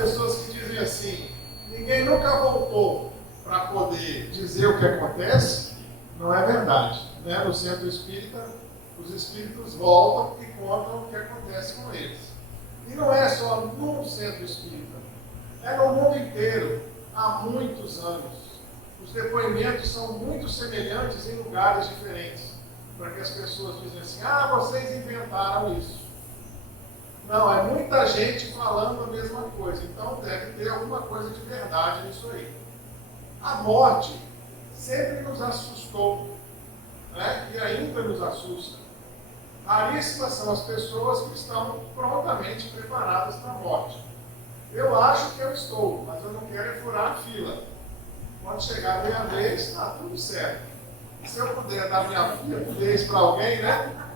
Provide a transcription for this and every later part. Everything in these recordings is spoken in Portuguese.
pessoas que dizem assim, ninguém nunca voltou para poder dizer o que acontece, não é verdade. Né? No centro espírita, os espíritos voltam e contam o que acontece com eles. E não é só no centro espírita, é no mundo inteiro, há muitos anos. Os depoimentos são muito semelhantes em lugares diferentes, para que as pessoas dizem assim, vocês inventaram isso. Não, é muita gente falando a mesma coisa, então deve ter alguma coisa de verdade nisso aí. A morte sempre nos assustou, né? E ainda nos assusta. Raríssimas são as pessoas que estão prontamente preparadas para a morte. Eu acho que eu estou, mas eu não quero furar a fila. Quando chegar a minha vez, está tudo certo. E se eu puder dar minha vez para alguém, né?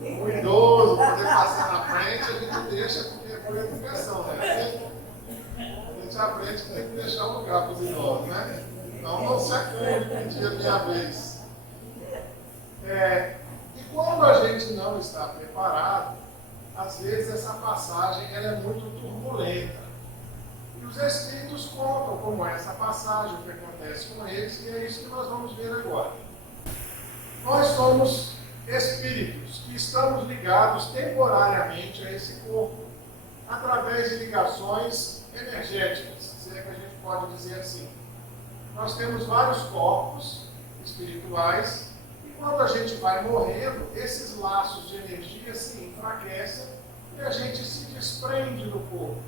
Um idoso, poder passar na frente, a gente deixa, porque é por educação, né? A gente aprende que tem que deixar um lugar para os idosos, né? Então não se acanhe pedir a minha vez. E quando a gente não está preparado, às vezes essa passagem ela é muito turbulenta. E os Espíritos contam como é essa passagem, o que acontece com eles, e é isso que nós vamos ver agora. Nós somos espíritos que estamos ligados temporariamente a esse corpo, através de ligações energéticas, se é que a gente pode dizer assim. Nós temos vários corpos espirituais, e quando a gente vai morrendo, esses laços de energia se enfraquecem e a gente se desprende do corpo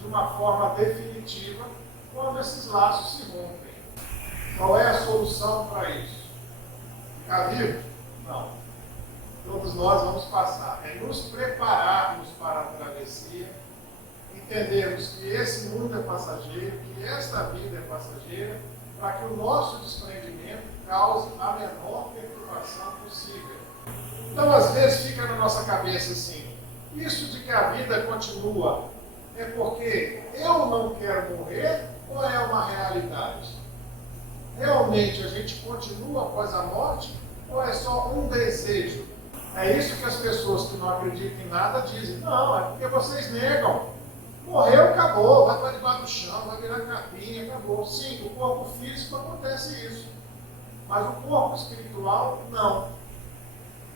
de uma forma definitiva quando esses laços se rompem. Qual é a solução para isso? Ficar vivo? Não. Todos nós vamos passar. É nos prepararmos para a travessia, entendermos que esse mundo é passageiro, que esta vida é passageira, para que o nosso desprendimento cause a menor perturbação possível. Então, às vezes, fica na nossa cabeça assim, isso de que a vida continua é porque eu não quero morrer ou é uma realidade? Realmente a gente continua após a morte ou é só um desejo? É isso que as pessoas que não acreditam em nada dizem. Não, é porque vocês negam. Morreu, acabou, vai para debaixo do chão, vai virar capinha, acabou. Sim, o corpo físico acontece isso. Mas o corpo espiritual, não.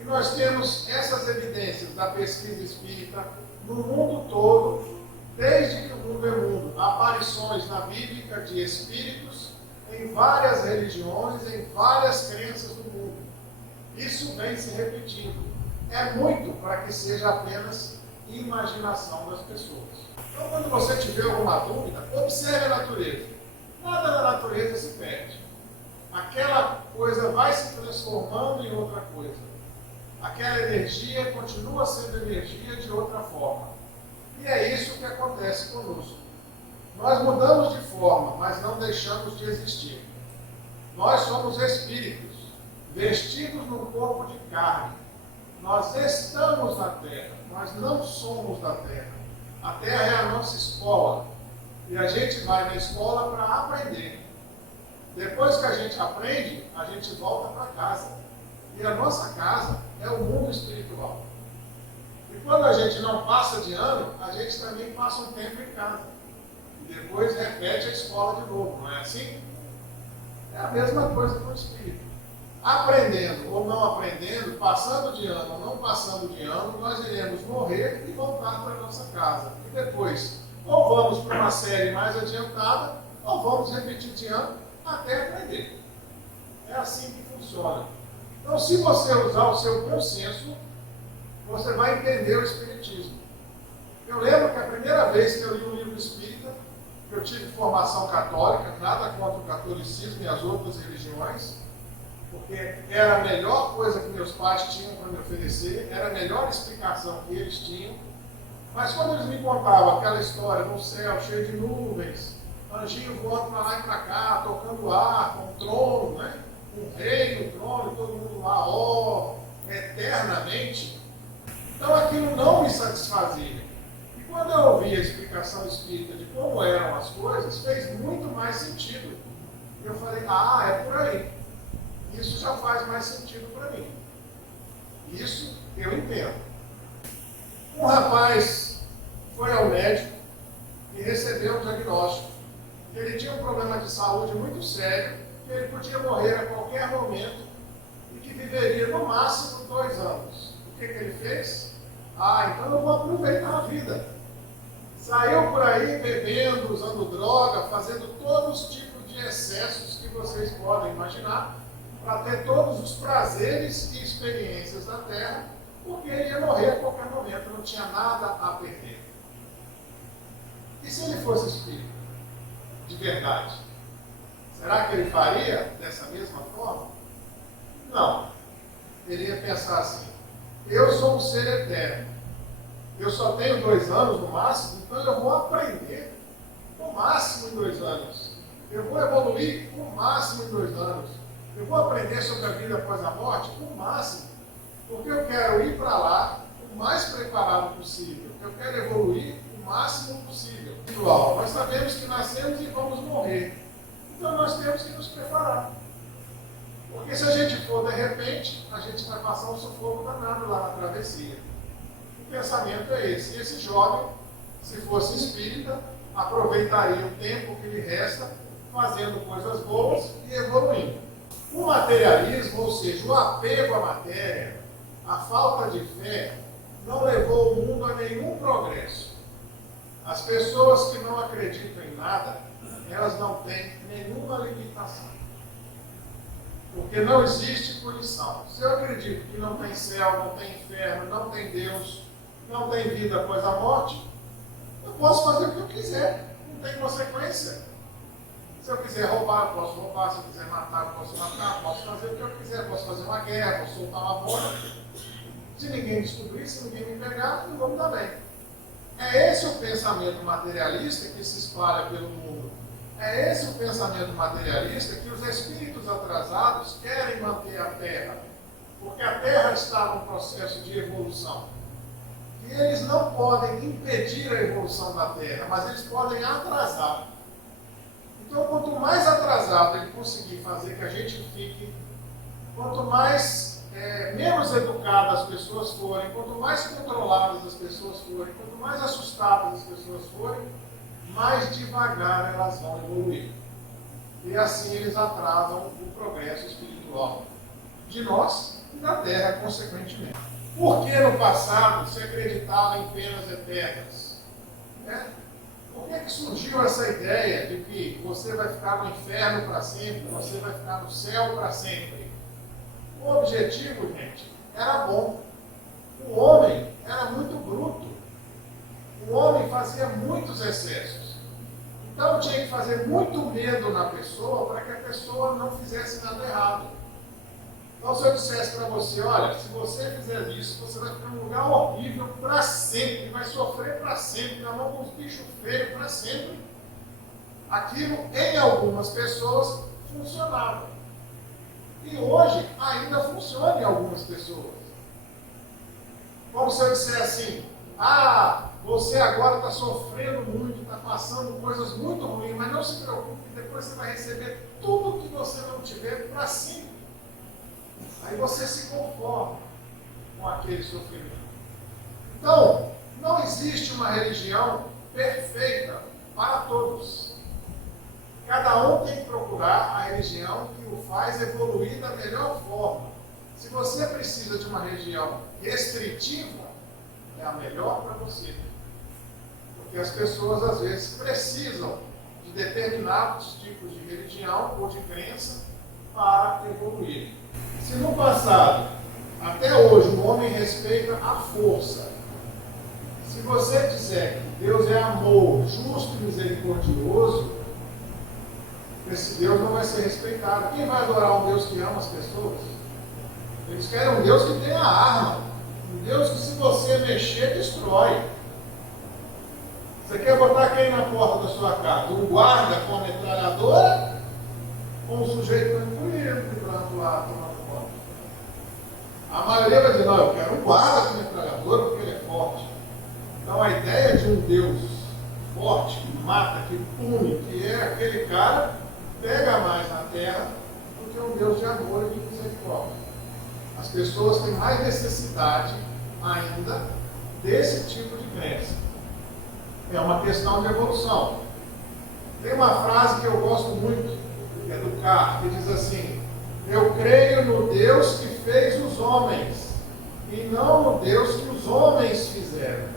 E nós temos essas evidências da pesquisa espírita no mundo todo, desde que o mundo é mundo. Aparições na Bíblia de espíritos em várias religiões, em várias crenças do mundo. Isso vem se repetindo. É muito para que seja apenas imaginação das pessoas. Então, quando você tiver alguma dúvida, observe a natureza. Nada da natureza se perde. Aquela coisa vai se transformando em outra coisa. Aquela energia continua sendo energia de outra forma. E é isso que acontece conosco. Nós mudamos de forma, mas não deixamos de existir. Nós somos espíritos, vestidos num corpo de carne. Nós estamos na Terra, nós não somos da Terra. A Terra é a nossa escola. E a gente vai na escola para aprender. Depois que a gente aprende, a gente volta para casa. E a nossa casa é o mundo espiritual. E quando a gente não passa de ano, a gente também passa um tempo em casa. E depois repete a escola de novo, não é assim? É a mesma coisa com o espírito. Aprendendo ou não aprendendo, passando de ano ou não passando de ano, nós iremos morrer e voltar para a nossa casa. E depois, ou vamos para uma série mais adiantada, ou vamos repetir de ano até aprender. É assim que funciona. Então, se você usar o seu bom senso, você vai entender o Espiritismo. Eu lembro que a primeira vez que eu li um livro espírita, eu tive formação católica, nada contra o catolicismo e as outras religiões, porque era a melhor coisa que meus pais tinham para me oferecer, era a melhor explicação que eles tinham. Mas quando eles me contavam aquela história no céu cheio de nuvens, anjinho voando para lá e para cá, tocando harpa, um trono, né? Um rei no trono, todo mundo lá, eternamente. Então aquilo não me satisfazia. E quando eu ouvi a explicação espírita de como eram as coisas, fez muito mais sentido. E eu falei, é por aí. Isso já faz mais sentido para mim. Isso eu entendo. Um rapaz foi ao médico e e recebeu um diagnóstico. Ele tinha um problema de saúde muito sério, que ele podia morrer a qualquer momento e que viveria no máximo 2 anos. O que ele fez? Então eu vou aproveitar a vida. Saiu por aí bebendo, usando droga, fazendo todos os tipos de excessos que vocês podem imaginar, para ter todos os prazeres e experiências da Terra, porque ele ia morrer a qualquer momento, não tinha nada a perder. E se ele fosse espírita, de verdade? Será que ele faria dessa mesma forma? Não. Ele ia pensar assim: eu sou um ser eterno, eu só tenho 2 anos no máximo, então eu vou aprender no máximo em 2 anos. Eu vou evoluir no máximo em 2 anos. Eu vou aprender sobre a vida após a morte no máximo, porque eu quero ir para lá o mais preparado possível. Eu quero evoluir o máximo possível. Nós sabemos que nascemos e vamos morrer. Então nós temos que nos preparar. Porque se a gente for de repente, a gente vai passar um sufoco danado lá na travessia. O pensamento é esse. E esse jovem, se fosse espírita, aproveitaria o tempo que lhe resta fazendo coisas boas e evoluindo. O materialismo, ou seja, o apego à matéria, a falta de fé, não levou o mundo a nenhum progresso. As pessoas que não acreditam em nada, elas não têm nenhuma limitação. Porque não existe punição. Se eu acredito que não tem céu, não tem inferno, não tem Deus, não tem vida após a morte, eu posso fazer o que eu quiser. Não tem consequência. Se eu quiser roubar, eu posso roubar. Se eu quiser matar, eu posso matar. Posso fazer o que eu quiser. Posso fazer uma guerra, posso soltar uma bomba. Se ninguém descobrir, se ninguém me pegar, eu vou me dar bem. É esse o pensamento materialista que se espalha pelo mundo. É esse o pensamento materialista que os espíritos atrasados querem manter a Terra. Porque a Terra está num processo de evolução. E eles não podem impedir a evolução da Terra, mas eles podem atrasar. Então, quanto mais atrasado ele conseguir fazer que a gente fique, quanto menos educadas as pessoas forem, quanto mais controladas as pessoas forem, quanto mais assustadas as pessoas forem, mais devagar elas vão evoluir. E assim eles atrasam o progresso espiritual de nós e da Terra, consequentemente. Por que no passado se acreditava em penas eternas? Por que surgiu essa ideia de que você vai ficar no inferno para sempre, você vai ficar no céu para sempre? O objetivo, gente, era bom. O homem era muito bruto. O homem fazia muitos excessos. Então tinha que fazer muito medo na pessoa para que a pessoa não fizesse nada errado. Então se eu dissesse para você, olha, se você fizer isso, você vai ficar num lugar horrível para sempre, vai sofrer para sempre, na mão com os bichos feios para sempre. Aquilo, em algumas pessoas, funcionava. E hoje ainda funciona em algumas pessoas. Como se eu disser assim, você agora está sofrendo muito, está passando coisas muito ruins, mas não se preocupe, depois você vai receber tudo que você não tiver para sempre. Aí você se conforma com aquele sofrimento. Então, não existe uma religião perfeita para todos. Cada um tem que procurar a religião que o faz evoluir da melhor forma. Se você precisa de uma religião restritiva, é a melhor para você. Porque as pessoas, às vezes, precisam de determinados tipos de religião ou de crença para evoluir. Se no passado, até hoje, o homem respeita a força, se você disser que Deus é amor, justo e misericordioso, esse Deus não vai ser respeitado. Quem vai adorar um Deus que ama as pessoas? Eles querem um Deus que tenha arma, um Deus que, se você mexer, destrói. Você quer botar quem na porta da sua casa? Um guarda com a metralhadora ou um sujeito tranquilo, vibrando lá, tomando conta? A maioria vai dizer, não, eu quero um guarda com metralhadora porque ele é forte. Então a ideia de um Deus forte, que mata, que pune, que é aquele cara, pega mais na terra do que um Deus de amor e de misericórdia. As pessoas têm mais necessidade ainda desse tipo de crença. É uma questão de evolução. Tem uma frase que eu gosto muito, que é do Carr, que diz assim: eu creio no Deus que fez os homens, e não no Deus que os homens fizeram.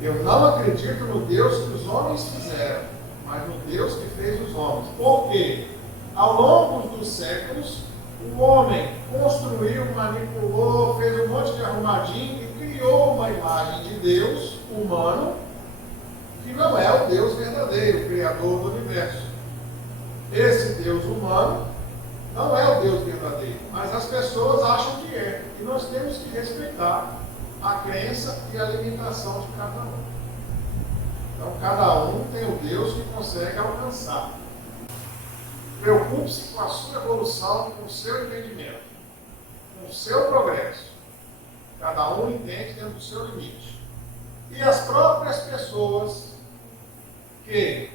Eu não acredito no Deus que os homens fizeram, mas no Deus que fez os homens. Por quê? Ao longo dos séculos, o homem construiu, manipulou, fez um monte de arrumadinho e criou uma imagem de Deus humano, que não é o Deus verdadeiro, o Criador do universo. Esse Deus humano não é o Deus verdadeiro, mas as pessoas acham que é. E nós temos que respeitar a crença e a limitação de cada um. Então, cada um tem o Deus que consegue alcançar. Preocupe-se com a sua evolução, com o seu entendimento, com o seu progresso. Cada um entende dentro do seu limite. E as próprias pessoas que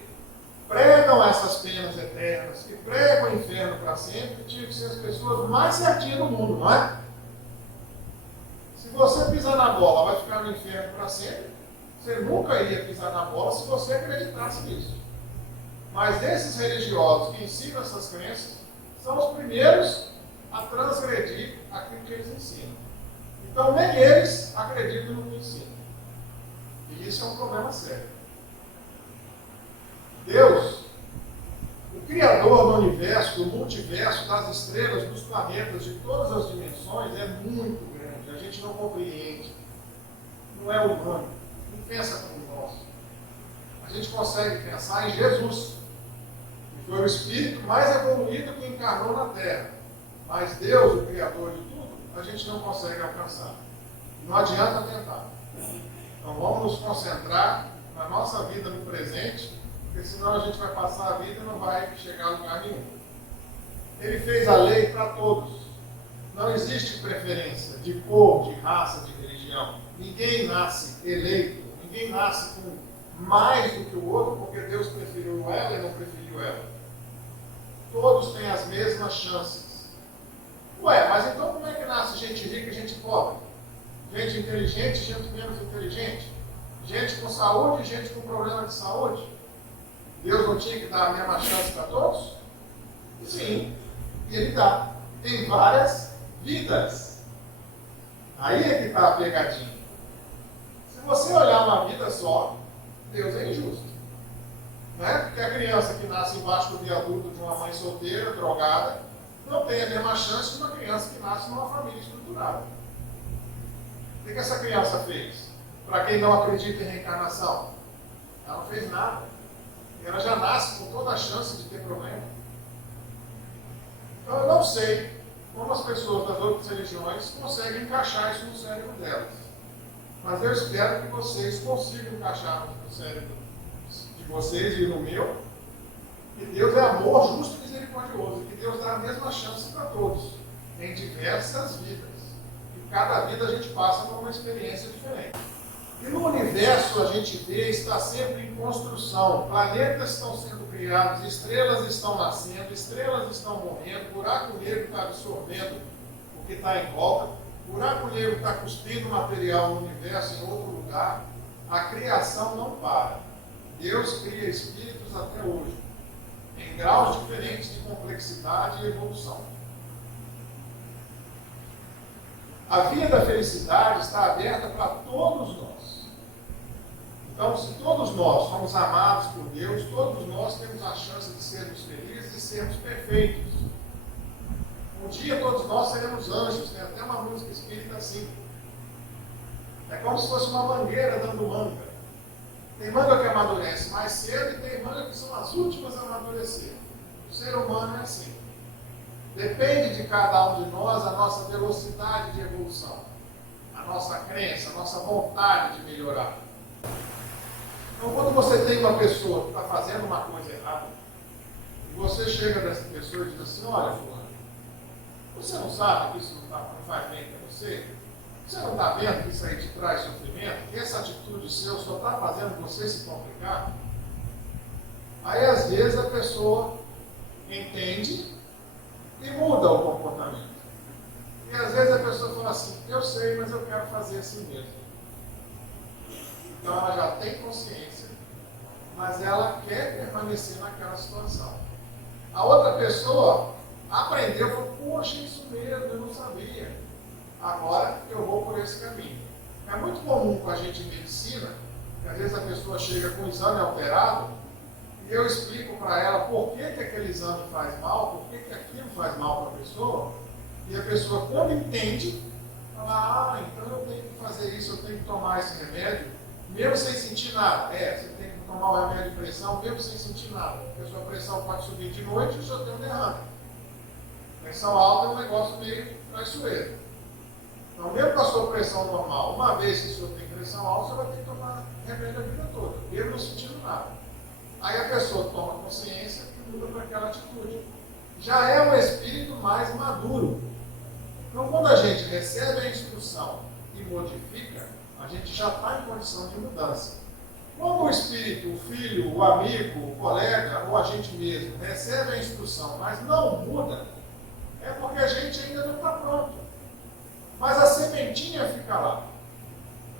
pregam essas penas eternas, que pregam o inferno para sempre, tinham que ser as pessoas mais certinhas do mundo, não é? Se você pisar na bola, vai ficar no inferno para sempre. Você nunca ia pisar na bola se você acreditasse nisso. Mas esses religiosos que ensinam essas crenças são os primeiros a transgredir aquilo que eles ensinam. Então nem eles acreditam no que ensinam. E isso é um problema sério. Deus, o Criador do universo, do multiverso, das estrelas, dos planetas, de todas as dimensões, é muito grande. A gente não compreende. Não é humano. Não pensa como nós. A gente consegue pensar em Jesus, que foi o espírito mais evoluído que encarnou na Terra. Mas Deus, o Criador de tudo, a gente não consegue alcançar. Não adianta tentar. Então vamos nos concentrar na nossa vida no presente, porque senão a gente vai passar a vida e não vai chegar a lugar nenhum. Ele fez a lei para todos. Não existe preferência de cor, de raça, de religião. Ninguém nasce eleito, ninguém nasce com mais do que o outro, porque Deus preferiu ela e não preferiu ela. Todos têm as mesmas chances. Ué, mas então como é que nasce gente rica e gente pobre? Gente inteligente e gente menos inteligente? Gente com saúde e gente com problema de saúde? Deus não tinha que dar a mesma chance para todos? Sim, e Ele dá. Tem várias vidas. Aí é que está a pegadinha. Se você olhar uma vida só, Deus é injusto. Né? Porque a criança que nasce embaixo do viaduto de uma mãe solteira, drogada, não tem a mesma chance que uma criança que nasce numa família estruturada. O que essa criança fez? Para quem não acredita em reencarnação, ela não fez nada. Ela já nasce com toda a chance de ter problema. Então eu não sei como as pessoas das outras religiões conseguem encaixar isso no cérebro delas. Mas eu espero que vocês consigam encaixar no cérebro de vocês e no meu, que Deus é amor justo e misericordioso, que Deus dá a mesma chance para todos, em diversas vidas. E cada vida a gente passa por uma experiência diferente. E no universo a gente vê, está sempre em construção. Planetas estão sendo criados, estrelas estão nascendo, estrelas estão morrendo, buraco negro está absorvendo o que está em volta, buraco negro está cuspindo material no universo em outro lugar. A criação não para. Deus cria espíritos até hoje, em graus diferentes de complexidade e evolução. A via da felicidade está aberta para todos nós. Então, se todos nós somos amados por Deus, todos nós temos a chance de sermos felizes e sermos perfeitos. Um dia todos nós seremos anjos, tem até uma música espírita assim. É como se fosse uma mangueira dando manga. Tem manga que amadurece mais cedo e tem manga que são as últimas a amadurecer. O ser humano é assim. Depende de cada um de nós a nossa velocidade de evolução, a nossa crença, a nossa vontade de melhorar. Então, quando você tem uma pessoa que está fazendo uma coisa errada, e você chega dessa pessoa e diz assim: olha, fulano, você não sabe que isso não faz bem para você? Você não está vendo que isso aí te traz sofrimento? Que essa atitude sua só está fazendo você se complicar? Aí, às vezes, a pessoa entende e muda o comportamento. E às vezes a pessoa fala assim: eu sei, mas eu quero fazer assim mesmo. Então ela já tem consciência, mas ela quer permanecer naquela situação. A outra pessoa aprendeu, falou, poxa, isso mesmo, eu não sabia. Agora eu vou por esse caminho. É muito comum com a gente em medicina, que às vezes a pessoa chega com o exame alterado, e eu explico para ela por que aquele exame faz mal, por que aquilo faz mal para a pessoa, e a pessoa, quando entende, fala, então eu tenho que fazer isso, eu tenho que tomar esse remédio, mesmo sem sentir nada. Você tem que tomar o remédio de pressão, mesmo sem sentir nada, porque a sua pressão pode subir de noite e o senhor tem um derrame. Pressão alta é um negócio meio traiçoeiro. Então, mesmo com a sua pressão normal, uma vez que o senhor tem pressão alta, você vai ter que tomar remédio a vida toda, mesmo não sentindo nada. Aí a pessoa toma consciência e muda para aquela atitude. Já é um espírito mais maduro. Então, quando a gente recebe a instrução e modifica, a gente já está em condição de mudança. Quando o espírito, o filho, o amigo, o colega ou a gente mesmo recebe a instrução, mas não muda, é porque a gente ainda não está pronto. Mas a sementinha fica lá.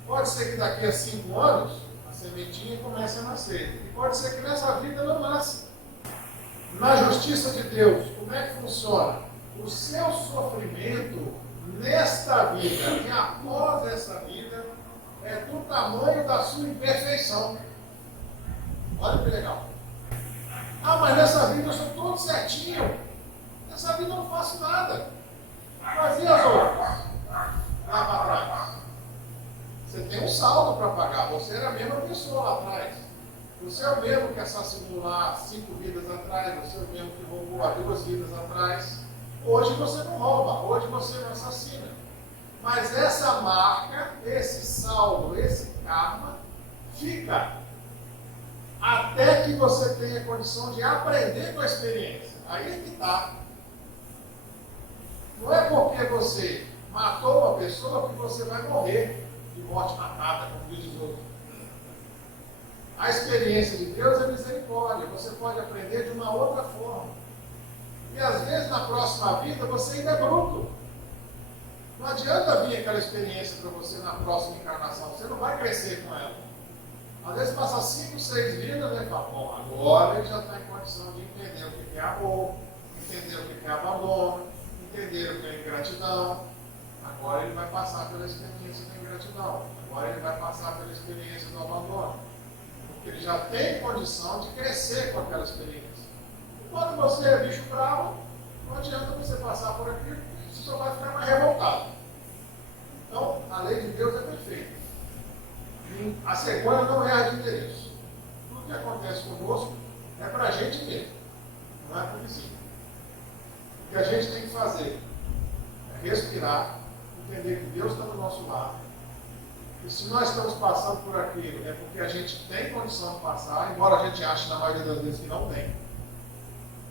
Pode ser que daqui a 5 anos a sementinha comece a nascer. E pode ser que nessa vida não nasça. Na justiça de Deus, como é que funciona? O seu sofrimento nesta vida e após essa vida é do tamanho da sua imperfeição. Olha que legal. Mas nessa vida eu sou todo certinho. Nessa vida eu não faço nada. Mas e as outras? Lá para trás. Você tem um saldo para pagar. Você era a mesma pessoa lá atrás. Você é o mesmo que assassinou lá 5 vidas atrás. Você é o mesmo que roubou há 2 vidas atrás. Hoje você não rouba. Hoje você não assassina. Mas essa marca, esse saldo, esse karma, fica até que você tenha condição de aprender com a experiência. Aí é que está. Não é porque você matou uma pessoa que você vai morrer de morte matada, como diz os outros. A experiência de Deus é misericórdia. Você pode aprender de uma outra forma. E às vezes na próxima vida você ainda é bruto. Não adianta vir aquela experiência para você na próxima encarnação. Você não vai crescer com ela. Às vezes passa 5, 6 vidas e fala, bom, agora ele já está em condição de entender o que é amor, entender o que é abandono, entender o que é ingratidão. Agora ele vai passar pela experiência da ingratidão. Agora ele vai passar pela experiência do abandono. Porque ele já tem condição de crescer com aquela experiência. E quando você é bicho bravo, não adianta você passar por aquilo, você só vai ficar mais revoltado. Então, a lei de Deus é perfeita. E a cegonha não erra de interesse. Tudo que acontece conosco é para a gente mesmo, não é para o vizinho. O que a gente tem que fazer é respirar, entender que Deus está do nosso lado. E se nós estamos passando por aquilo, é porque a gente tem condição de passar, embora a gente ache na maioria das vezes que não tem.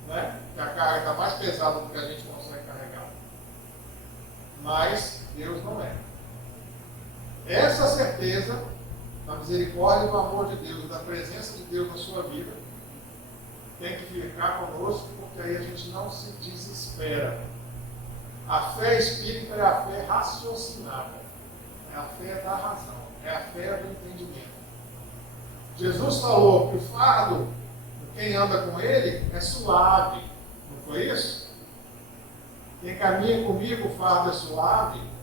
Né? Que a carga está mais pesada do que a gente consegue carregar. Mas Deus não é. Essa certeza da misericórdia e do amor de Deus, da presença de Deus na sua vida, tem que ficar conosco, porque aí a gente não se desespera. A fé espírita é a fé raciocinada, é a fé da razão, é a fé do entendimento. Jesus falou que o fardo de quem anda com ele é suave, não foi isso? Quem caminha comigo, o fardo é suave.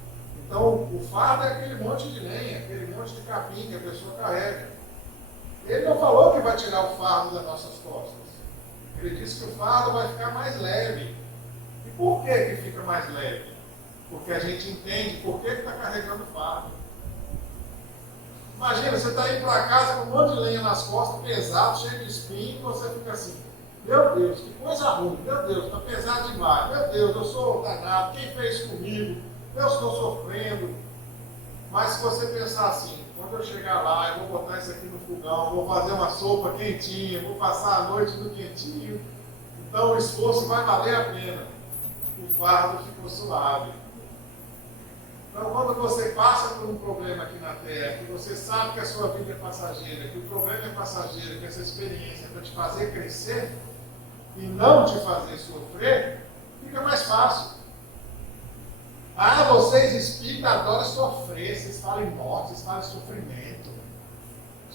Então, o fardo é aquele monte de lenha, aquele monte de capim que a pessoa carrega. Ele não falou que vai tirar o fardo das nossas costas. Ele disse que o fardo vai ficar mais leve. E por que que fica mais leve? Porque a gente entende por que está carregando o fardo. Imagina, você está indo para casa com um monte de lenha nas costas, pesado, cheio de espinho, e você fica assim, meu Deus, que coisa ruim, meu Deus, está pesado demais, meu Deus, eu sou danado, quem fez isso comigo? Eu estou sofrendo. Mas se você pensar assim, quando eu chegar lá, eu vou botar isso aqui no fogão, vou fazer uma sopa quentinha, vou passar a noite no quentinho, então o esforço vai valer a pena. O fardo ficou suave. Então, quando você passa por um problema aqui na Terra, que você sabe que a sua vida é passageira, que o problema é passageiro, que essa experiência é para te fazer crescer e não te fazer sofrer, fica mais fácil. Vocês espíritas adoram sofrer, vocês falam em morte, vocês falam em sofrimento.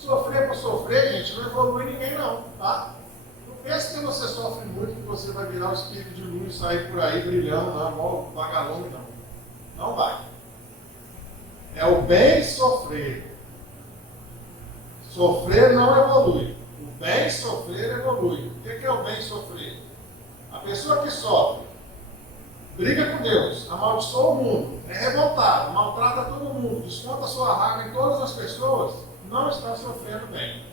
Sofrer por sofrer, gente, não evolui ninguém não, tá? Não pense que você sofre muito, que você vai virar um espírito de luz e sair por aí brilhando, não, igual vagalume, não. Não vai. É o bem sofrer. Sofrer não evolui. O bem sofrer evolui. O que é o bem sofrer? A pessoa que sofre, briga com Deus, amaldiçoa o mundo, é revoltado, maltrata todo mundo, desconta sua raiva em todas as pessoas, não está sofrendo bem.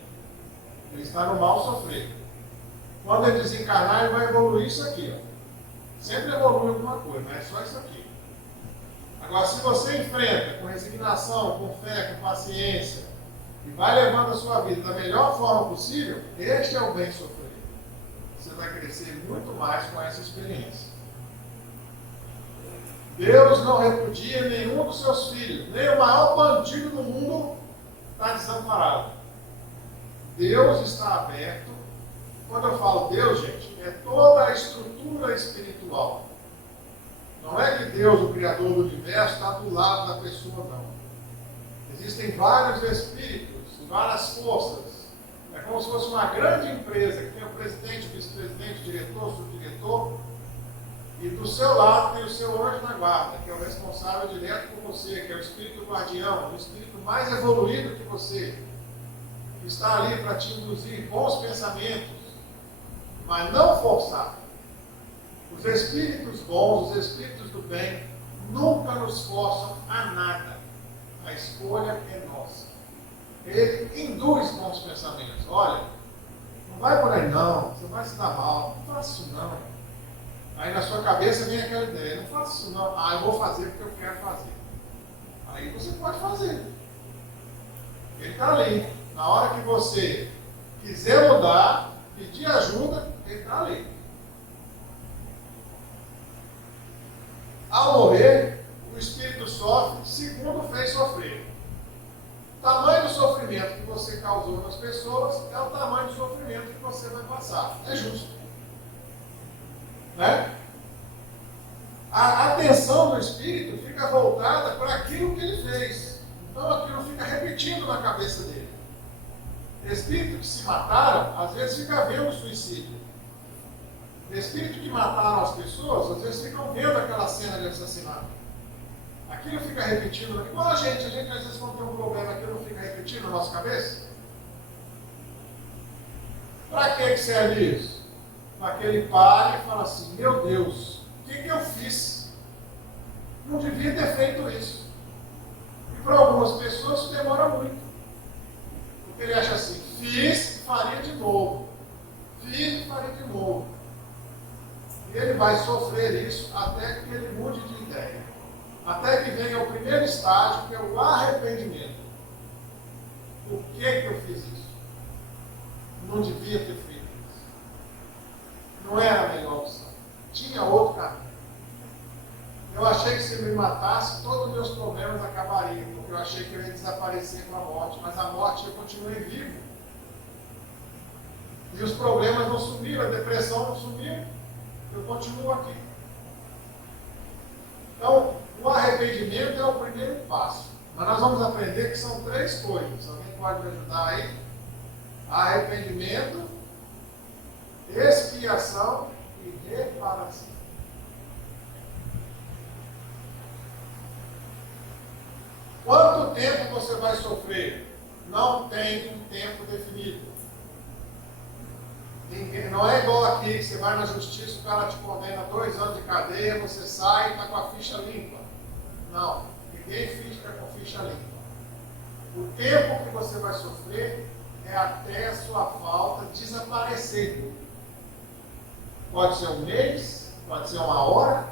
Ele está no mal sofrer. Quando ele desencarnar, ele vai evoluir isso aqui. Ó. Sempre evolui alguma coisa, mas é só isso aqui. Agora, se você enfrenta com resignação, com fé, com paciência, e vai levando a sua vida da melhor forma possível, este é o bem sofrer. Você vai crescer muito mais com essa experiência. Deus não repudia nenhum dos seus filhos, nem o maior bandido do mundo está desamparado. Deus está aberto. Quando eu falo Deus, gente, é toda a estrutura espiritual. Não é que Deus, o Criador do Universo, está do lado da pessoa, não. Existem vários espíritos, várias forças. É como se fosse uma grande empresa que tem o presidente, o vice-presidente, o diretor, o subdiretor, e do seu lado tem o seu anjo na guarda, que é o responsável direto por você, que é o espírito guardião, o espírito mais evoluído que você, que está ali para te induzir bons pensamentos, mas não forçar. Os espíritos bons, os espíritos do bem, nunca nos forçam a nada. A escolha é nossa. Ele induz bons pensamentos. Olha, não vai por aí não, você vai se dar mal, não faça isso não. Aí na sua cabeça vem aquela ideia, não faça isso não. Ah, eu vou fazer porque eu quero fazer. Aí você pode fazer. Ele está ali. Na hora que você quiser mudar, pedir ajuda, ele está ali. Ao morrer, o espírito sofre segundo fez sofrer. O tamanho do sofrimento que você causou nas pessoas é o tamanho do sofrimento que você vai passar. É justo. Né? A atenção do espírito fica voltada para aquilo que ele fez. Então aquilo fica repetindo na cabeça dele. Espíritos que se mataram, às vezes fica vendo o suicídio. Espíritos que mataram as pessoas, às vezes ficam vendo aquela cena de assassinato. Aquilo fica repetindo. Igual a gente às vezes quando tem um problema, aquilo fica repetindo na nossa cabeça. Para que serve isso? Para que ele pare e fale assim, meu Deus, o que eu fiz? Não devia ter feito isso. E para algumas pessoas isso demora muito. Porque ele acha assim, fiz, faria de novo. Fiz, faria de novo. E ele vai sofrer isso até que ele mude de ideia. Até que venha o primeiro estágio, que é o arrependimento. Por que eu fiz isso? Não devia ter feito isso. Não era a melhor opção. Tinha outro caminho. Eu achei que se me matasse, todos os meus problemas acabariam, porque eu achei que eu ia desaparecer com a morte, mas a morte eu continuei vivo. E os problemas não sumiram, a depressão não sumiu, eu continuo aqui. Então, o arrependimento é o primeiro passo. Mas nós vamos aprender que são 3 coisas. Alguém pode me ajudar aí? Arrependimento, expiação e reparação. Quanto tempo você vai sofrer? Não tem um tempo definido. Não é igual aqui, que você vai na justiça, o cara te condena 2 anos de cadeia, você sai e está com a ficha limpa. Não, ninguém fica com ficha limpa. O tempo que você vai sofrer é até a sua falta desaparecer. Pode ser 1 mês, pode ser 1 hora,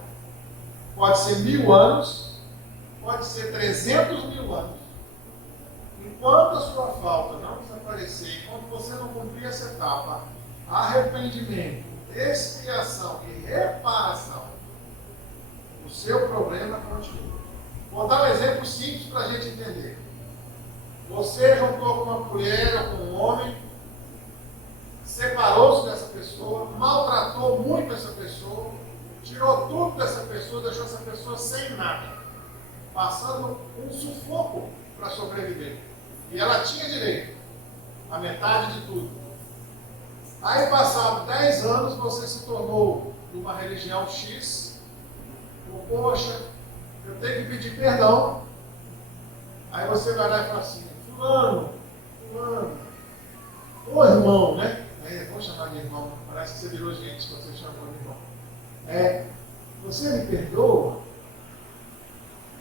pode ser 1000 anos, pode ser 300.000 anos. Enquanto a sua falta não desaparecer, enquanto você não cumprir essa etapa, arrependimento, expiação e reparação, o seu problema continua. Vou dar um exemplo simples para a gente entender. Você juntou com uma mulher ou com um homem, separou-se dessa pessoa, maltratou muito essa pessoa, tirou tudo dessa pessoa, deixou essa pessoa sem nada, passando um sufoco para sobreviver. E ela tinha direito. A metade de tudo. Aí, passado 10 anos, você se tornou de uma religião X. Poxa, eu tenho que pedir perdão. Aí você vai lá e fala assim, fulano, ô irmão, né? Vou chamar de irmão, parece que você virou gente quando você chamou de irmão. Você me perdoa?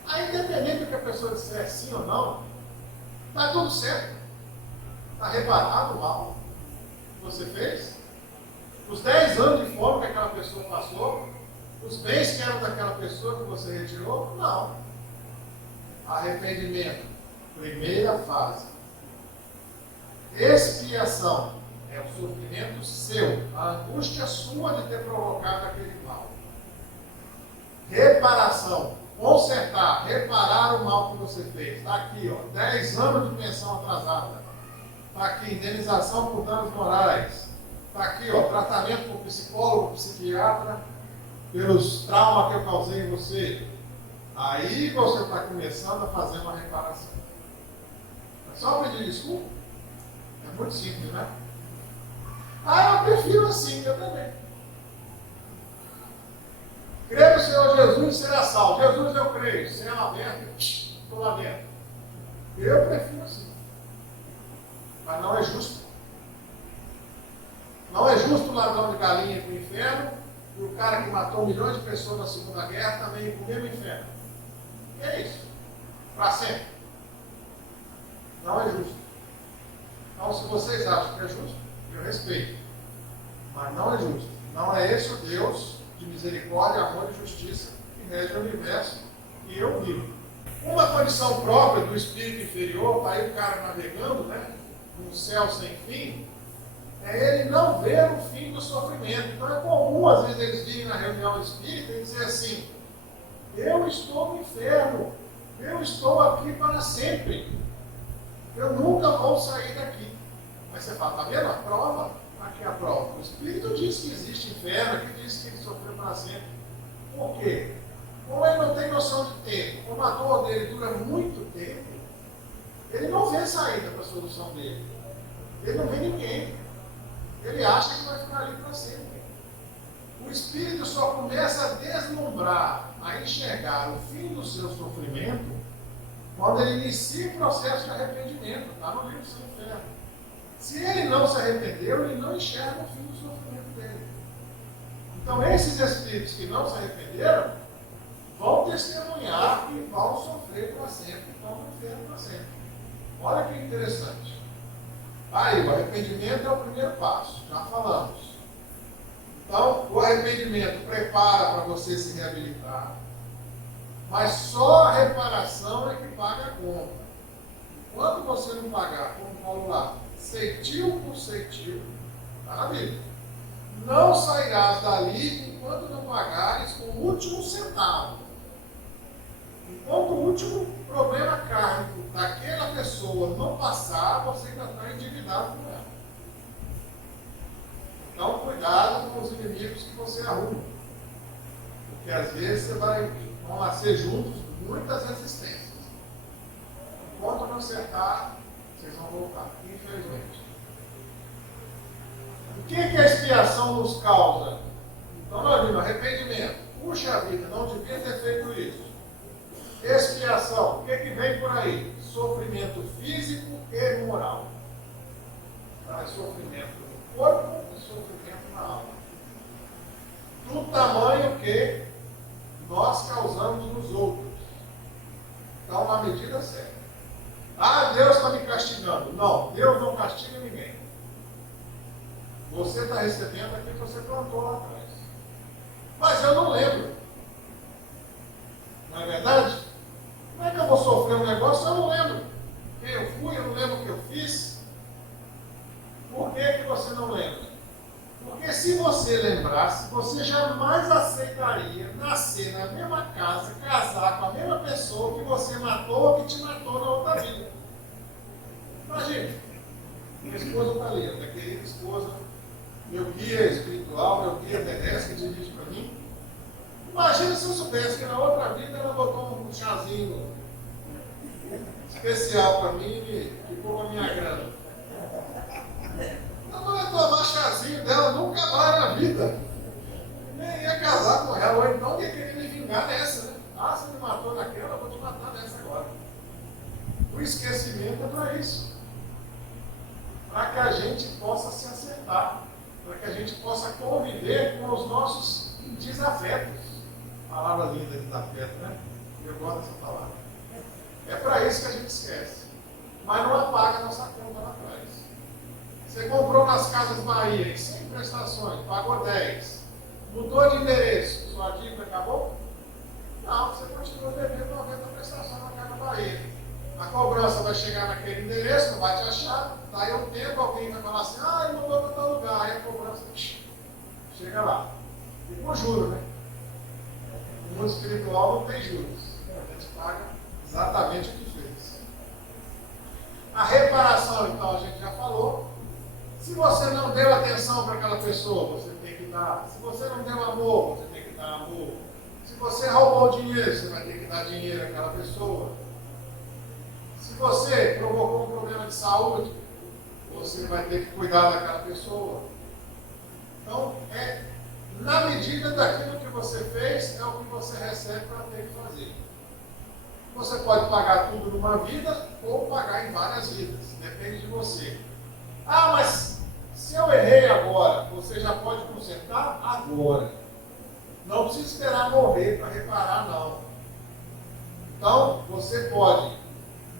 Aí, independente do que a pessoa disser sim ou não, está tudo certo. Está reparado o mal que você fez? Os 10 anos de fome que aquela pessoa passou, os bens que eram daquela pessoa que você retirou? Não. Arrependimento, primeira fase. Expiação é o sofrimento seu, a angústia sua de ter provocado aquele mal. Reparação, consertar, reparar o mal que você fez. Está aqui, 10 anos de pensão atrasada. Está aqui, indenização por danos morais. Está aqui, tratamento por psicólogo, psiquiatra, pelos traumas que eu causei em você. Aí você está começando a fazer uma reparação. É só pedir desculpa? É muito simples, né? Eu prefiro assim, eu também. Crê no Senhor Jesus e será salvo. Jesus eu creio, céu aberto, estou lá dentro. Eu prefiro assim. Mas não é justo. Não é justo o ladrão de galinha ir para o inferno e o cara que matou milhões de pessoas na Segunda Guerra também ir para o mesmo inferno. E é isso. Para sempre. Não é justo. Então, se vocês acham que é justo, eu respeito. Mas não é justo. Não é esse o Deus de misericórdia, amor e justiça que rege o universo e eu vivo. Uma condição própria do espírito inferior, está aí o cara navegando, né? Num céu sem fim, é ele não ver o fim do sofrimento. Então é comum, às vezes, eles virem na reunião espírita e dizer assim, eu estou no inferno, eu estou aqui para sempre, eu nunca vou sair daqui. Mas você fala, está vendo a prova? Aqui é a prova. O Espírito diz que existe inferno, aqui diz que ele sofreu para sempre. Por quê? Como ele não tem noção de tempo, como a dor dele dura muito tempo, ele não vê saída para a solução dele. Ele não vê ninguém. Ele acha que vai ficar ali para sempre. O Espírito só começa a deslumbrar, a enxergar o fim do seu sofrimento, quando ele inicia o processo de arrependimento. Está no livro do inferno. Se ele não se arrependeu, ele não enxerga o fim do sofrimento dele. Então, esses espíritos que não se arrependeram vão testemunhar e vão sofrer para sempre, vão viver para sempre. Olha que interessante. Aí, o arrependimento é o primeiro passo, já falamos. Então, o arrependimento prepara para você se reabilitar, mas só a reparação é que paga a conta. Enquanto você não pagar, como Paulo lá, ceitil por ceitil, está na Bíblia. Não sairás dali enquanto não pagares com o último centavo. Enquanto o último problema kármico daquela pessoa não passar, você ainda está endividado com ela. Então, cuidado com os inimigos que você arruma. Porque às vezes vão nascer juntos muitas resistências. Enquanto não acertar, vocês vão voltar, infelizmente. O que a expiação nos causa? Então nós vimos arrependimento. Puxa vida, não devia ter feito isso. Expiação, o que vem por aí? Sofrimento físico e moral. Traz sofrimento no corpo e sofrimento na alma. Do tamanho que nós causamos nos outros. Então, na medida certa. Deus está me castigando. Não, Deus não castiga ninguém. Você está recebendo aquilo que você plantou lá atrás. Mas eu não lembro. Não é verdade? Como é que eu vou sofrer um negócio se eu não lembro quem eu fui, eu não lembro o que eu fiz? Por que você não lembra? Porque se você lembrasse, você jamais aceitaria nascer na mesma casa, casar com a mesma pessoa que você matou ou que te matou na outra vida. Imagina, minha esposa está ali, minha querida esposa, meu guia espiritual, meu guia terrestre que dirige para mim. Imagina se eu soubesse que na outra vida ela botou um chazinho especial para mim e ficou a minha grana. gente possa se acertar, para que a gente possa conviver com os nossos desafetos. Palavra linda, desafeto, né? Eu gosto dessa palavra. É para isso que a gente esquece. Mas não apaga a nossa conta lá atrás. Você comprou nas Casas Bahia em 5 prestações, pagou 10. Mudou de endereço, sua dívida acabou? Não, você continua devendo 90 prestações na Casa Bahia. A cobrança vai chegar naquele endereço, não vai te achar, daí um tempo alguém vai falar assim, ele mudou para tal lugar, aí a cobrança chega lá. E com juros, né? No mundo espiritual não tem juros. A gente paga exatamente o que fez. A reparação, então, a gente já falou. Se você não deu atenção para aquela pessoa, você tem que dar. Se você não deu amor, você tem que dar amor. Se você roubou dinheiro, você vai ter que dar dinheiro àquela pessoa. Se você provocou um problema de saúde, você vai ter que cuidar daquela pessoa. Então, na medida daquilo que você fez, é o que você recebe para ter que fazer. Você pode pagar tudo numa vida ou pagar em várias vidas. Depende de você. Mas se eu errei agora, você já pode consertar agora. Não precisa esperar morrer para reparar, não. Então, você pode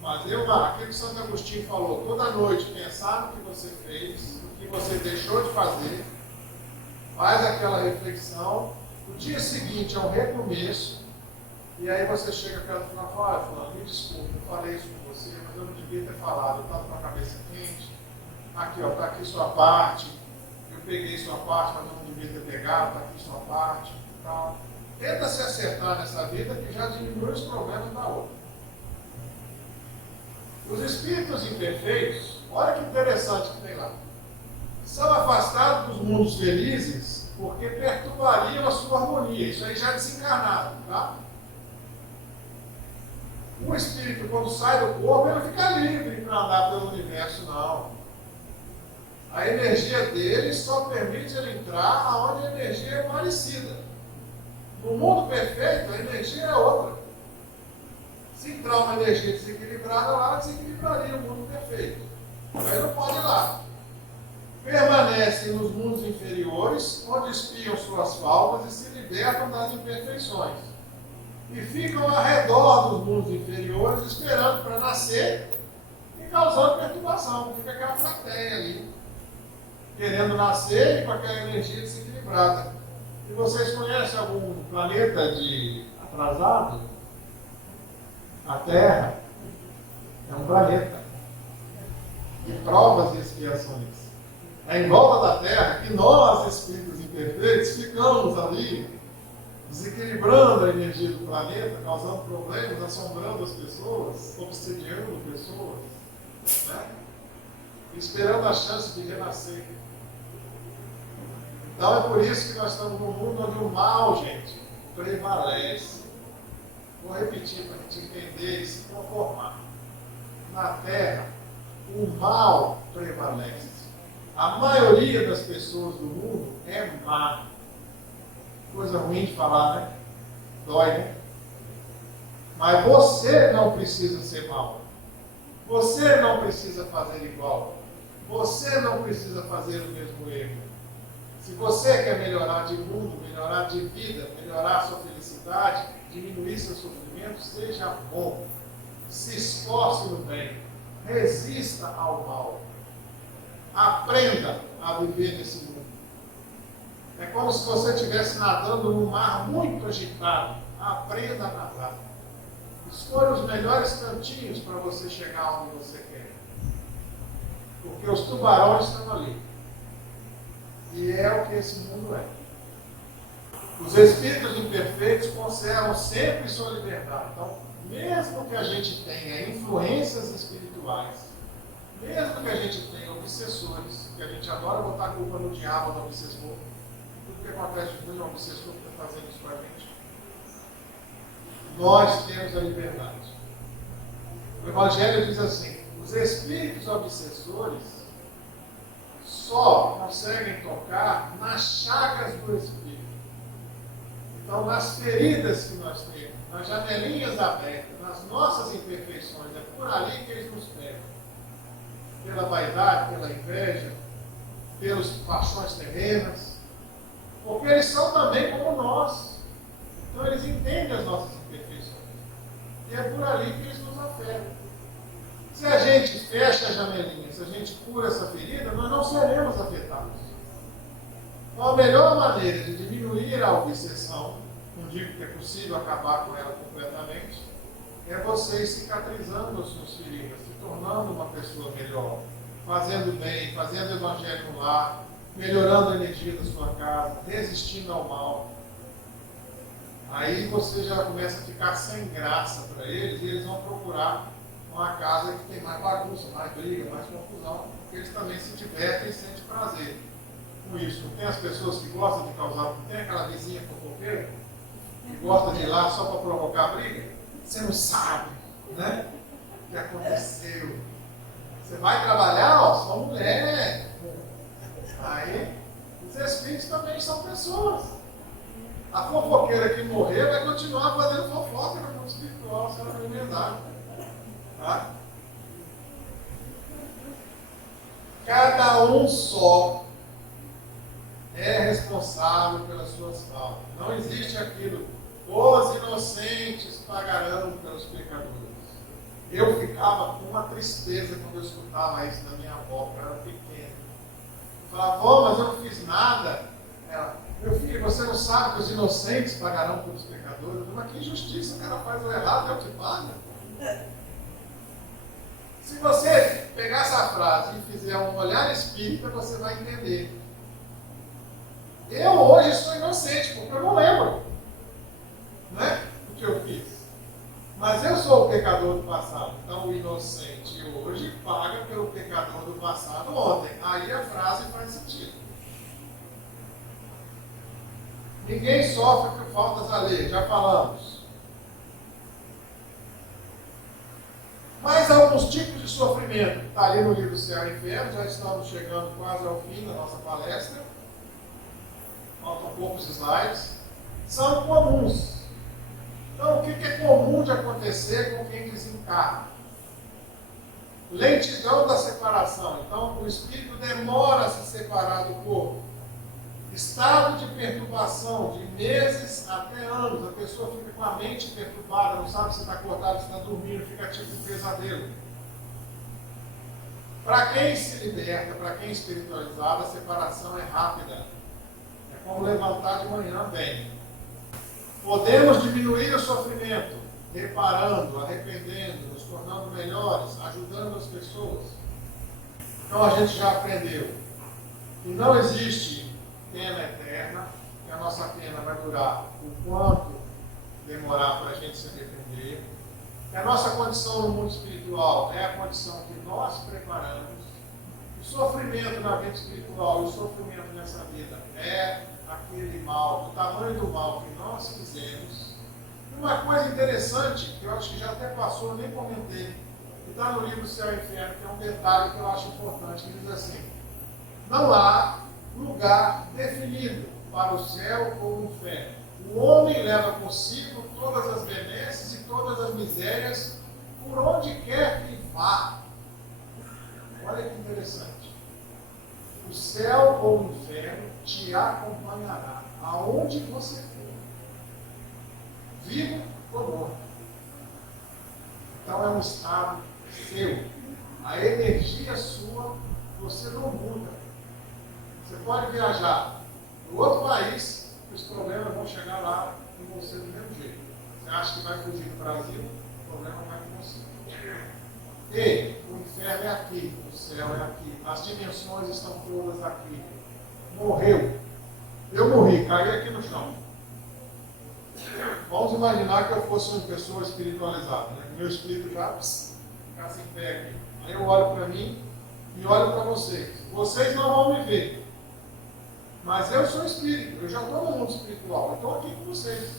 fazer aquilo que Santo Agostinho falou, toda noite pensar no que você fez, no que você deixou de fazer, faz aquela reflexão, o dia seguinte é um recomeço, e aí você chega perto e fala, fulano, me desculpe, eu falei isso com você, mas eu não devia ter falado, eu estava com a cabeça quente, aqui, está aqui sua parte, eu peguei sua parte, mas eu não devia ter pegado, está aqui sua parte, então, tenta se acertar nessa vida que já diminui os problemas da outra. Os espíritos imperfeitos, olha que interessante que tem lá, são afastados dos mundos felizes porque perturbariam a sua harmonia. Isso aí já é desencarnado, tá? O espírito, quando sai do corpo, ele fica livre para andar pelo universo, não. A energia dele só permite ele entrar aonde a energia é parecida. No mundo perfeito, a energia é outra. Se entrar uma energia desequilibrada lá, desequilibraria o mundo perfeito. Aí não pode ir lá. Permanecem nos mundos inferiores, onde espiam suas faltas e se libertam das imperfeições. E ficam ao redor dos mundos inferiores, esperando para nascer e causando perturbação. Fica aquela plateia ali, querendo nascer e com aquela energia desequilibrada. E vocês conhecem algum planeta atrasado? A Terra é um planeta de provas e expiações. É em volta da Terra que nós, espíritos imperfeitos, ficamos ali desequilibrando a energia do planeta, causando problemas, assombrando as pessoas, obsediando pessoas, né? Esperando a chance de renascer. Então é por isso que nós estamos num mundo onde o mal, gente, prevalece. Vou repetir para a gente entender e se conformar. Na Terra, o mal prevalece. A maioria das pessoas do mundo é má. Coisa ruim de falar, né? Dói, né? Mas você não precisa ser mau. Você não precisa fazer igual. Você não precisa fazer o mesmo erro. Se você quer melhorar de mundo, melhorar de vida, melhorar a sua felicidade, diminuir seu sofrimento, seja bom. Se esforce no bem. Resista ao mal. Aprenda a viver nesse mundo. É como se você estivesse nadando num mar muito agitado. Aprenda a nadar. Escolha os melhores cantinhos para você chegar onde você quer. Porque os tubarões estão ali. E é o que esse mundo é. Os espíritos imperfeitos conservam sempre sua liberdade. Então, mesmo que a gente tenha influências espirituais, mesmo que a gente tenha obsessores, que a gente adora botar a culpa no diabo, no obsessor, tudo que acontece de um obsessor que está fazendo isso com a gente, nós temos a liberdade. O Evangelho diz assim: os espíritos obsessores só conseguem tocar nas chagas do espírito. Então, nas feridas que nós temos, nas janelinhas abertas, nas nossas imperfeições, é por ali que eles nos pegam. pela vaidade, pela inveja, pelas paixões terrenas, porque eles são também como nós. Então eles entendem as nossas imperfeições. E é por ali que eles nos afetam. Se a gente fecha a janelinha, se a gente cura essa ferida, nós não seremos afetados. Então a melhor maneira de diminuir a obsessão, não digo que é possível acabar com ela completamente, é você cicatrizando as suas feridas, se tornando uma pessoa melhor, fazendo bem, fazendo evangelho no lar, melhorando a energia da sua casa, resistindo ao mal. Aí você já começa a ficar sem graça para eles e eles vão procurar uma casa que tem mais bagunça, mais briga, mais confusão, porque eles também se divertem e sentem prazer com isso. Não tem as pessoas que gostam de causar, não tem aquela vizinha fofoqueira que gosta de ir lá só para provocar briga? Você não sabe, né? O que aconteceu. Você vai trabalhar, ó, sua mulher. Aí, os espíritos também são pessoas. A fofoqueira que morreu vai continuar fazendo fofoca no mundo espiritual, se ela não emendar. Tá? Cada um só é responsável pelas suas faltas. Não existe aquilo. Os inocentes pagarão pelos pecadores. Eu ficava com uma tristeza quando eu escutava isso da minha avó, quando eu era pequeno. Eu falava, avó, mas eu não fiz nada. Ela, meu filho, você não sabe que os inocentes pagarão pelos pecadores? Mas que injustiça, o cara faz o errado, é o que paga. Se você pegar essa frase e fizer um olhar espírita, você vai entender. Eu hoje sou inocente, porque eu não lembro, né, o que eu fiz. Mas eu sou o pecador do passado. Então o inocente hoje paga pelo pecador do passado ontem. Aí a frase faz sentido. Ninguém sofre por faltas alheias, já falamos. Mas alguns tipos de sofrimento, está ali no livro Céu e Inferno, já estamos chegando quase ao fim da nossa palestra. Faltam poucos slides. São comuns. Então, o que é comum de acontecer com quem desencarna? Lentidão da separação. Então, o espírito demora a se separar do corpo. Estado de perturbação, de meses até anos. A pessoa fica com a mente perturbada, não sabe se está acordado, se está dormindo, fica tipo um pesadelo. Para quem se liberta, para quem é espiritualizado, a separação é rápida. É como levantar de manhã bem. Podemos diminuir o sofrimento, reparando, arrependendo, nos tornando melhores, ajudando as pessoas. Então a gente já aprendeu que não existe pena eterna, que a nossa pena vai durar o quanto demorar para a gente se arrepender, que a nossa condição no mundo espiritual é a condição que nós preparamos, o sofrimento na vida espiritual e o sofrimento nessa vida é aquele mal, o tamanho do mal que nós fizemos. Uma coisa interessante, que eu acho que já até passou, nem comentei, que está no livro Céu e Inferno, que é um detalhe que eu acho importante, que diz assim: não há lugar definido para o céu ou o inferno. O homem leva consigo todas as benesses e todas as misérias por onde quer que vá. Olha que interessante. O céu ou o inferno te acompanhará aonde você for, vivo ou morto. Então é um estado seu. A energia sua, você não muda. Você pode viajar para outro país, os problemas vão chegar lá com você do mesmo jeito. Você acha que vai fugir do Brasil, o problema vai com você. E o inferno é aqui, o céu é aqui, as dimensões estão todas aqui. Morreu. Eu morri, caí aqui no chão. Vamos imaginar que eu fosse uma pessoa espiritualizada, né? Meu espírito já ficasse em pé aqui. Aí eu olho para mim e olho para vocês. Vocês não vão me ver. Mas eu sou espírito, eu já estou no mundo espiritual, eu estou aqui com vocês.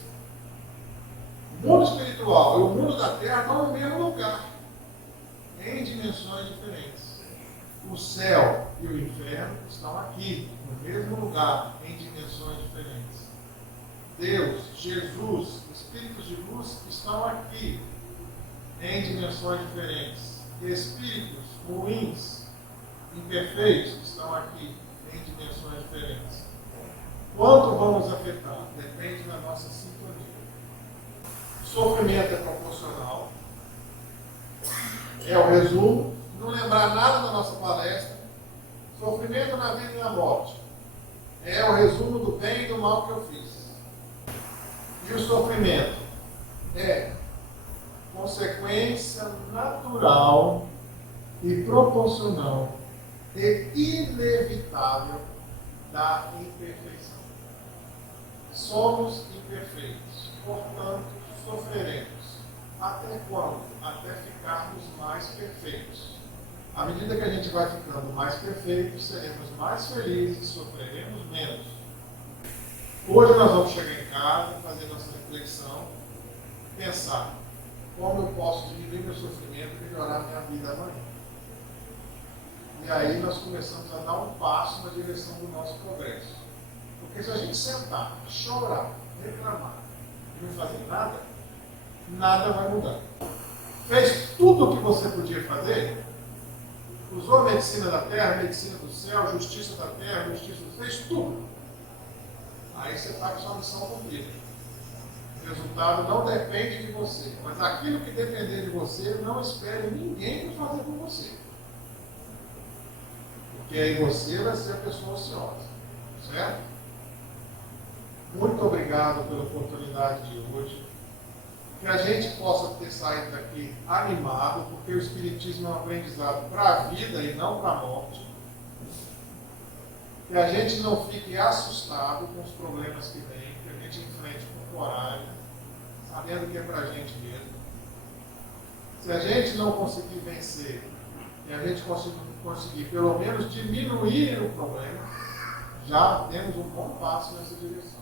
O mundo espiritual e o mundo da Terra estão no mesmo lugar, em dimensões diferentes. O céu e o inferno estão aqui, no mesmo lugar, em dimensões diferentes. Deus, Jesus, espíritos de luz estão aqui, em dimensões diferentes. Espíritos ruins imperfeitos que estão aqui em dimensões diferentes. Quanto vão nos afetar? Depende da nossa sintonia. O sofrimento é proporcional. É o resumo. Não lembrar nada da nossa palestra. Sofrimento na vida e na morte. É o resumo do bem e do mal que eu fiz. E o sofrimento é consequência natural e proporcional e inevitável da imperfeição. Somos imperfeitos, portanto, sofreremos. Até quando? Até ficarmos mais perfeitos. À medida que a gente vai ficando mais perfeitos, seremos mais felizes, sofreremos menos. Hoje nós vamos chegar em casa, fazer nossa reflexão, pensar como eu posso diminuir meu sofrimento e melhorar minha vida amanhã. E aí nós começamos a dar um passo na direção do nosso progresso. Porque se a gente sentar, chorar, reclamar e não fazer nada, nada vai mudar. Fez tudo o que você podia fazer, usou a medicina da terra, a medicina do céu, justiça da terra, justiça do céu, fez tudo. Aí você está com sua missão cumprida. O resultado não depende de você, mas aquilo que depender de você, não espere ninguém para fazer por você. Porque aí você vai ser a pessoa ociosa. Certo? Muito obrigado pela oportunidade de hoje. Que a gente possa ter saído daqui animado, porque o Espiritismo é um aprendizado para a vida e não para a morte. Que a gente não fique assustado com os problemas que vêm, que a gente enfrente com coragem, sabendo que é para a gente mesmo. Se a gente não conseguir vencer, e a gente conseguir pelo menos diminuir o problema, já temos um bom passo nessa direção.